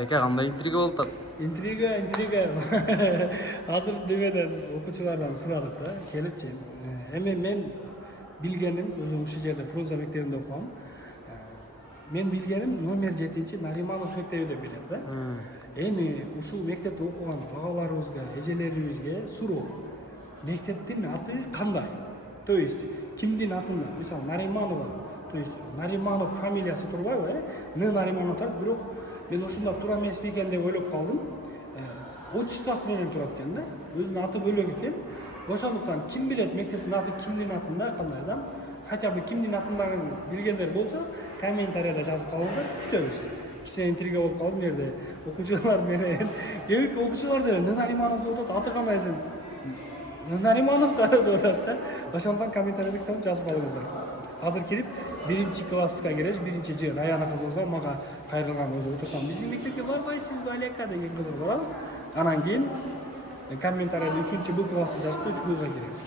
Элеке кандай интрига болуп атат? Интрига. Азыр немеден окуучулардан сурадык да, келипчи. Эми мен билгеним, өзүм ушул жерде Фрунзе мектебинде окугам. Мен билгеним номер 7 Нариманов мектеби деп билем да. Эми ушул мектепте окуган агаларыбызга, эжелерибизге суроо. Мектептин аты кандай? То есть кимдин атында? Мисалы Нариманова, то есть Нариманов фамилиясы турбайбы, Н Нариманов так, бирок мен ушунда туура эмес экен деп ойлоп калдым. Отчествосы менен турат экен да. Өзүнүн аты бөлөк экен. Ошондуктан ким билет мектептин аты кимдин атында, кандай да? Хотя бы кимдин атындагын билгендер болсо, комментарийда жазып калыңыздар, күтөбүз. Кичине интрига болуп калды жерде. Окуучулар менен, кээ окуучулар деле Н Нариманов деп атат, аты кандай сен? Н Нариманов деп атат да. Ошондон комментарийде күтөм, жазып калыңыздар. Азыр кирип 1-класска киреш, 1-Ж Раяна кызы болсо мага кайрылган өзү отурсам, биздин мектепке барбайсызбы Алека деген кызы барабыз. Анан кийин комментарийде 3-Б классы жазып, 3Бга киребиз.